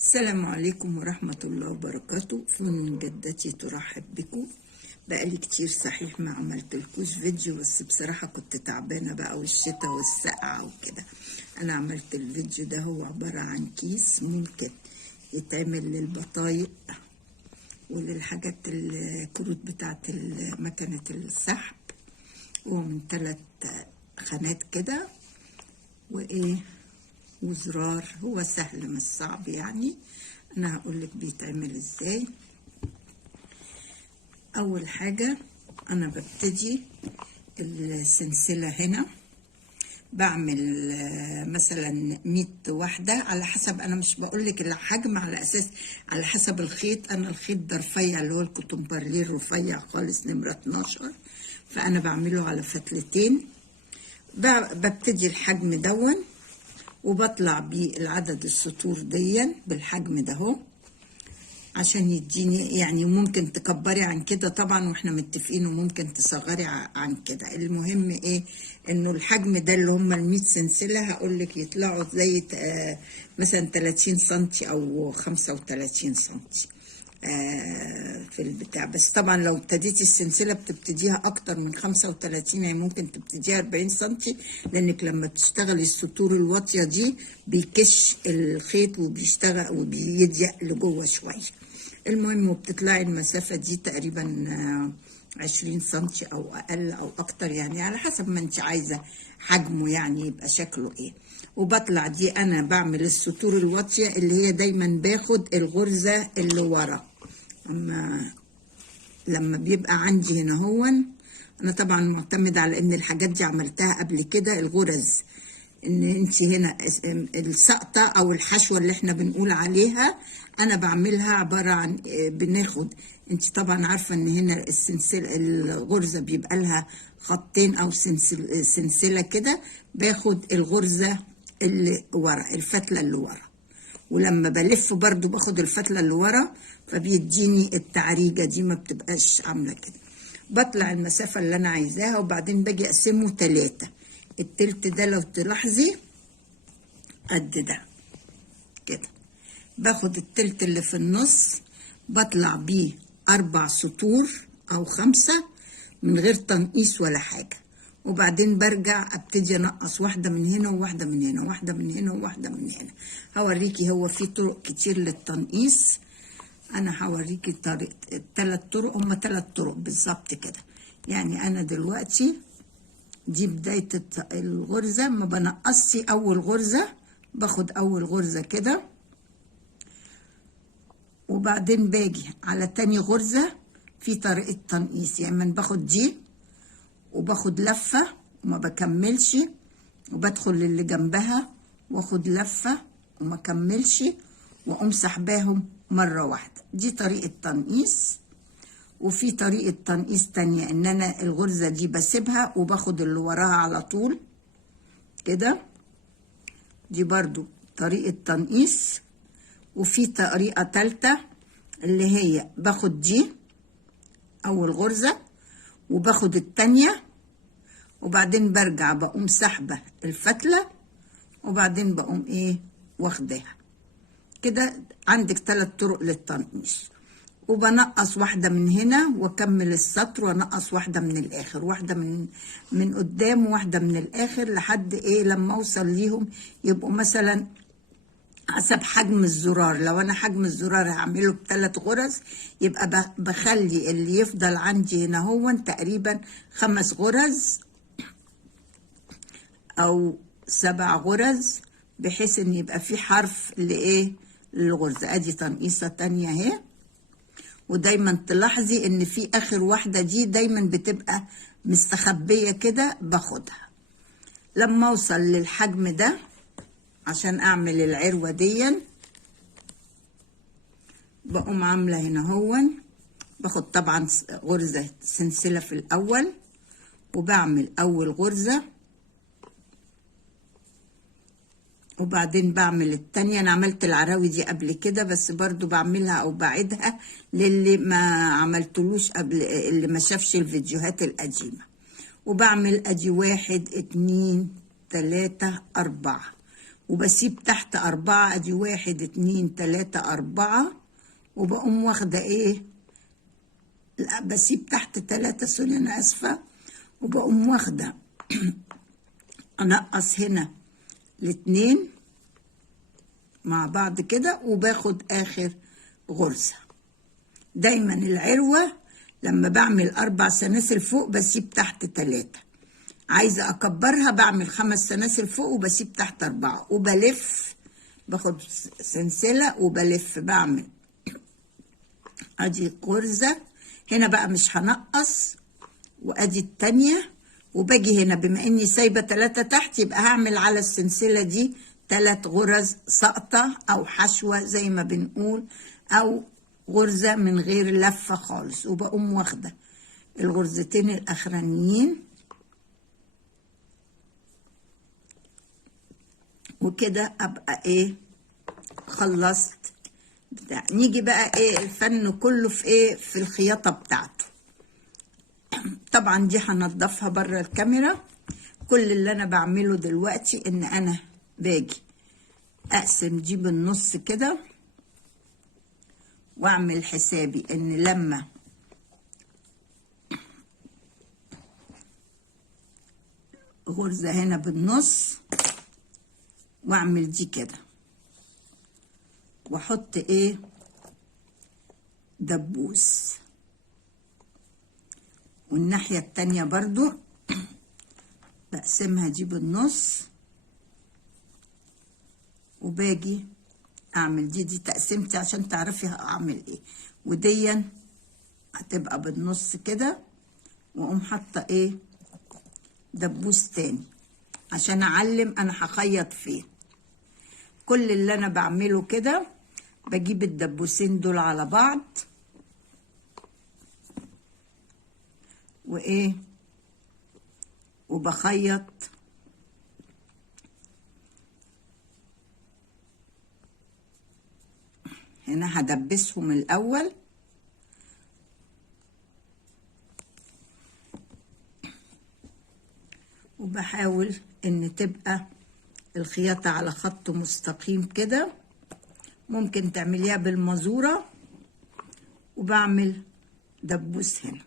السلام عليكم ورحمة الله وبركاته. فنون جدتي ترحب بكم. بقالي كتير صحيح ما عملتلكوش فيديو، بس بصراحة كنت تعبانة بقى، والشتاء والسقعة وكده. أنا عملت الفيديو ده، هو عبارة عن كيس ممكن يتعمل للبطايق وللحاجات الكروت بتاعت مكنة السحب. هو من 3 خانات كده وزرار. هو سهل مش صعب يعني. انا هقولك بيتعمل ازاي. اول حاجة انا ببتدي السلسلة هنا، بعمل مثلا 100 واحدة على حسب. انا مش بقولك الحجم على اساس على حسب الخيط. انا الخيط ده رفيع، اللي هو الكوتون بارلير رفيع خالص نمرة 12، فانا بعمله على فتلتين. ببتدي الحجم دون وبطلع بيه العدد السطور ديا بالحجم ده اهو، عشان يديني يعني. ممكن تكبري عن كده طبعا واحنا متفقين، وممكن تصغري عن كده. المهم ايه، انه الحجم ده اللي هم ال100 سلسله هقولك يطلعوا زي مثلا 30 سنتي او 35 سنتي في البتاع. بس طبعا لو ابتديتي السلسله بتبتديها اكتر من 35، يعني ممكن تبتديها 40 سنتي، لانك لما بتشتغلي السطور الواطيه دي بيكش الخيط وبيشتغل وبيضيق لجوه شويه. المهم وبتطلعي المسافه دي تقريبا 20 سنتي او اقل او اكتر، يعني على حسب ما انت عايزه حجمه يعني يبقى شكله ايه. وبطلع دي انا بعمل السطور الواطيه اللي هي دايما باخد الغرزه اللي ورا. لما بيبقى عندي هنا هون، انا طبعا معتمدة على ان الحاجات دي عملتها قبل كده. الغرز ان انت هنا السقطة او الحشوة اللي احنا بنقول عليها انا بعملها عبارة عن بناخد. انت طبعا عارفة ان هنا السلسلة الغرزة بيبقى لها خطين او سلسلة كده. باخد الغرزة اللي ورا، الفتلة اللي ورا، ولما بلف برضو باخد الفتلة اللي ورا، فبيديني التعريجة دي، ما بتبقاش عاملة كده. بطلع المسافة اللي انا عايزاها، وبعدين باجي اقسمه 3. التلت ده لو تلاحظي قد ده كده. باخد التلت اللي في النص بطلع بيه 4 سطور او 5 من غير تنقيص ولا حاجة. وبعدين برجع ابتدي انقص واحدة من هنا وواحدة من هنا، واحدة من هنا وواحدة من هنا. هوريكي هو في طرق كتير للتنقيص. انا هوريكي طريقة 3 طرق، هما 3 طرق بالظبط كده. يعني انا دلوقتي دي بداية الغرزة، ما بنقصش اول غرزة، باخد اول غرزة كده، وبعدين باجي على تاني غرزة في طريقة تنقيص. يعني من باخد دي وباخد لفة وما بكملش، وبدخل اللي جنبها واخد لفة وما كملش، واقوم سحباهم مرة واحدة. دي طريقة تنقيص. وفي طريقة تنقيص تانية ان انا الغرزة دي بسيبها وباخد اللي وراها على طول كده. دي برضو طريقة تنقيص. وفي طريقة تالتة اللي هي باخد دي اول غرزة وباخد التانية، وبعدين برجع بقوم سحبة الفتلة، وبعدين بقوم واخداها كده. عندك 3 طرق للتنقيص. وبنقص واحدة من هنا واكمل السطر، وانقص واحدة من الاخر، واحدة من قدام وواحدة من الاخر، لحد لما اوصل ليهم يبقوا مثلا حسب حجم الزرار. لو انا حجم الزرار هعمله ب3 غرز، يبقى بخلي اللي يفضل عندي هنا هو تقريبا 5 غرز او 7 غرز، بحيث ان يبقى في حرف للغرزة. ادي تنقيصة تانية اهي. ودايما تلاحظي ان في اخر واحدة دي دايما بتبقى مستخبية كده، باخدها لما اوصل للحجم ده عشان اعمل العروة دي. بقوم عاملة هنا هون، باخد طبعا غرزة سلسلة في الاول، وبعمل اول غرزة، وبعدين بعمل التانية. انا عملت العراوي دي قبل كده، بس برضو بعملها او بعيدها للي ما عملتلوش قبل، اللي ما شافش الفيديوهات القديمة. وبعمل ادي 1 2 3 4، وبسيب تحت 4. ادي 1 2 3 4، وبقوم واخده ايه، لا بسيب تحت 3، سوري انا اسفه، وبقوم واخده انقص هنا الاتنين مع بعض كده، وباخد اخر غرزه. دايما العروه لما بعمل 4 سلاسل فوق بسيب تحت 3، عايزه اكبرها بعمل 5 سلاسل فوق وبسيب تحت 4، وبلف باخد سلسله وبلف بعمل ادي غرزه هنا بقى مش هنقص، وادي التانية، وباجي هنا بما اني سايبه 3 تحت يبقى هعمل على السلسله دي 3 غرز ساقطه او حشوه زي ما بنقول، او غرزه من غير لفه خالص، وبقوم واخده الغرزتين الاخرانيين وكده ابقى ايه خلصت بتاع. نيجي بقى ايه الفن كله في ايه، في الخياطه بتاعته. طبعا دي هنضفها بره الكاميرا. كل اللي انا بعمله دلوقتي ان انا باجي اقسم دي بالنص كده، واعمل حسابي ان لما غرزة هنا بالنص، واعمل دي كده، واحط ايه دبوس، والناحية التانية برضو بقسمها دي بالنص، وباجي اعمل دي تقسيمتي عشان تعرفي هعمل ايه. وديا هتبقى بالنص كده، واقوم حاطه ايه دبوس تاني عشان اعلم انا هخيط فين. كل اللي انا بعمله كده بجيب الدبوسين دول على بعض وايه، وبخيط هنا، هدبسهم الاول وبحاول ان تبقى الخياطة على خط مستقيم كده. ممكن تعمليها بالمزورة، وبعمل دبوس هنا،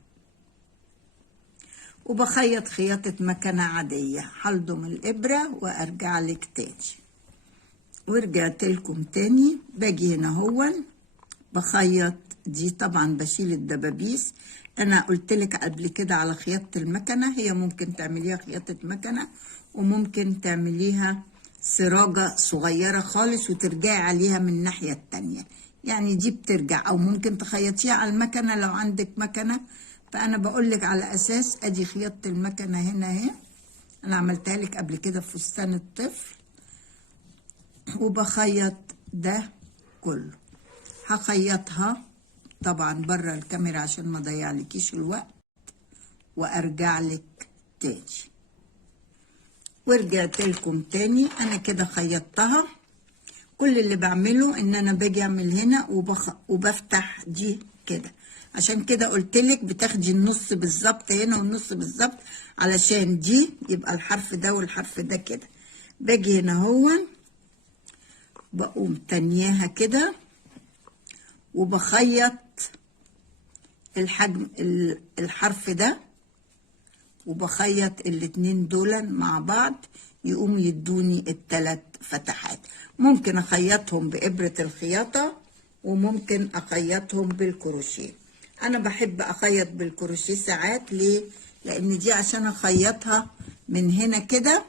وبخيط خياطة مكنة عادية. هلضم الإبرة وأرجع لك تاني. ورجعت لكم تاني، باجي هنا هون بخيط دي. طبعا بشيل الدبابيس. أنا قلت لك قبل كده على خياطة المكنة، هي ممكن تعمليها خياطة مكنة، وممكن تعمليها سراجة صغيرة خالص وترجعي عليها من الناحية التانية، يعني دي بترجع، أو ممكن تخيطيها على المكنة لو عندك مكنة. فأنا بقولك على أساس أدي خياطة المكنة هنا اهي، أنا عملتها لك قبل كده في فستان الطفل. وبخيط ده كله، هخيطها طبعا بره الكاميرا عشان ما ضيعلكيش الوقت، وأرجع لك تاني. ورجعت لكم تاني، انا كده خيطتها. كل اللي بعمله ان انا باجي اعمل هنا وبفتح دي كده، عشان كده قلت لك بتاخدي النص بالظبط هنا والنص بالظبط، علشان دي يبقى الحرف ده والحرف ده كده. باجي هنا هون بقوم تانياها كده، وبخيط الحجم الحرف ده، وبخيط الاتنين دول مع بعض يقوم يدوني ال3 فتحات. ممكن اخيطهم بإبرة الخياطة، وممكن اخيطهم بالكروشيه. انا بحب اخيط بالكروشيه ساعات. ليه؟ لان دي عشان اخيطها من هنا كده،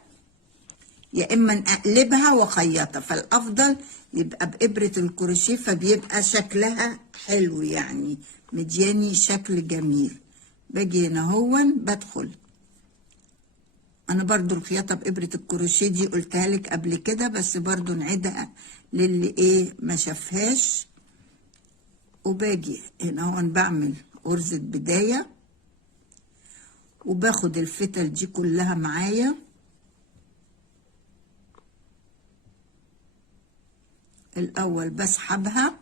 يا اما اقلبها واخيطها، فالافضل يبقى بإبرة الكروشيه، فبيبقى شكلها حلو، يعني مدياني شكل جميل. باجي هنا هون بدخل. انا برضو الخياطة بإبرة الكروشيه دي قلتها لك قبل كده، بس برضو نعيدها للي ايه ما شافهاش. وباجي هنا هون بعمل غرزة بداية، وباخد الفتل دي كلها معايا. الاول بسحبها،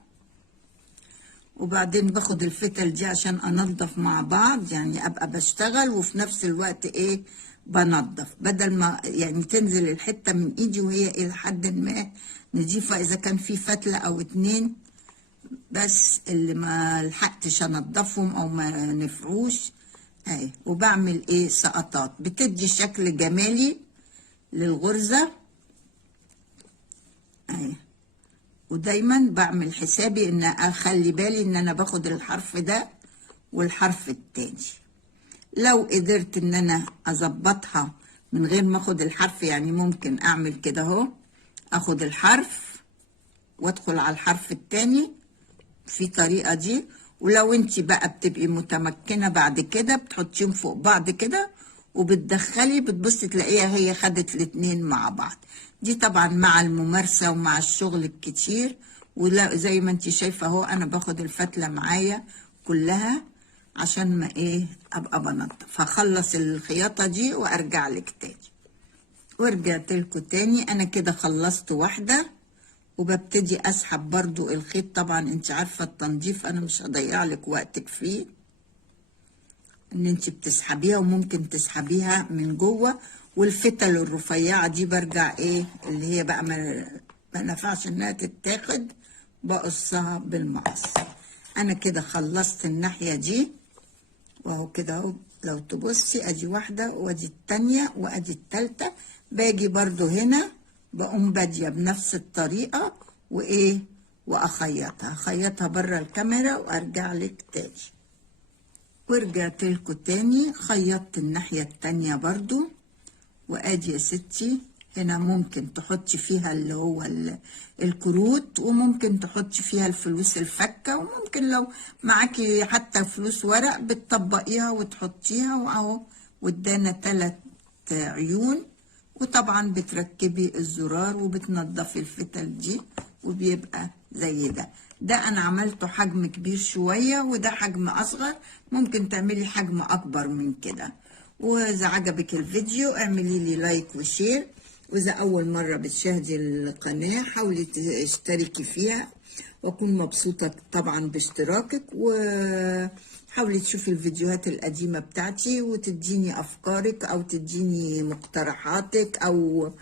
وبعدين باخد الفتل دي عشان انضف مع بعض، يعني ابقى بشتغل وفي نفس الوقت ايه بنضف بدل ما يعني تنزل الحتة من ايدي وهي الى حد ما نضيفة، اذا كان في فتلة او اتنين بس اللي ما لحقتش انضفهم او ما نفعوش اهي. وبعمل ايه سقطات بتدي شكل جمالي للغرزة اهي. ودايما بعمل حسابي ان اخلي بالي ان انا باخد الحرف ده والحرف التاني. لو قدرت ان انا اظبطها من غير ما اخد الحرف، يعني ممكن اعمل كده اهو، اخد الحرف وادخل على الحرف التاني في طريقة دي. ولو انت بقى بتبقي متمكنة بعد كده بتحطيهم فوق بعض كده وبتدخلي بتبصي تلاقيها هي خدت الاتنين مع بعض. دي طبعا مع الممارسة ومع الشغل الكتير. ولا زي ما انت شايفة اهو انا باخد الفتلة معايا كلها عشان ما ايه ابقى بنضف. هخلص الخياطة دي وارجع لك تاني. ورجعت لكم تاني، انا كده خلصت واحدة وببتدي اسحب برضو الخيط. طبعا انت عارفة التنظيف انا مش هضيع لك وقتك فيه، ان انت بتسحبيها وممكن تسحبيها من جوه. والفتل الرفيعة دي برجع ايه اللي هي بقى ما نفعش انها تتاخد بقصها بالمقص. انا كده خلصت الناحية دي واهو كده اهو. لو تبصي ادي واحدة وادي التانية وادي التالتة. باجي برضو هنا بقوم بادية بنفس الطريقة وايه اخيطها بره الكاميرا وارجع لك تاني. ورجعت لكم تاني خيطت الناحية التانية برضو. وادي يا ستي هنا ممكن تحطي فيها اللي هو الكروت، وممكن تحطي فيها الفلوس الفكة، وممكن لو معاكي حتى فلوس ورق بتطبقيها وتحطيها. واهو وادانا 3 عيون. وطبعا بتركبي الزرار وبتنضفي الفتل دي وبيبقى زي ده. ده انا عملته حجم كبير شوية وده حجم اصغر، ممكن تعملي حجم اكبر من كده. واذا عجبك الفيديو اعملي لي لايك وشير، واذا اول مرة بتشاهدي القناة حاولي تشتركي فيها، واكون مبسوطة طبعا باشتراكك. وحاولي تشوفي الفيديوهات القديمة بتاعتي وتديني افكارك او تديني مقترحاتك او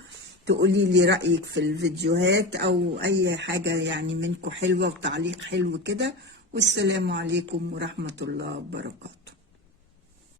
تقولي لي رأيك في الفيديوهات او اي حاجة يعني منكم حلوة وتعليق حلو كده. والسلام عليكم ورحمة الله وبركاته.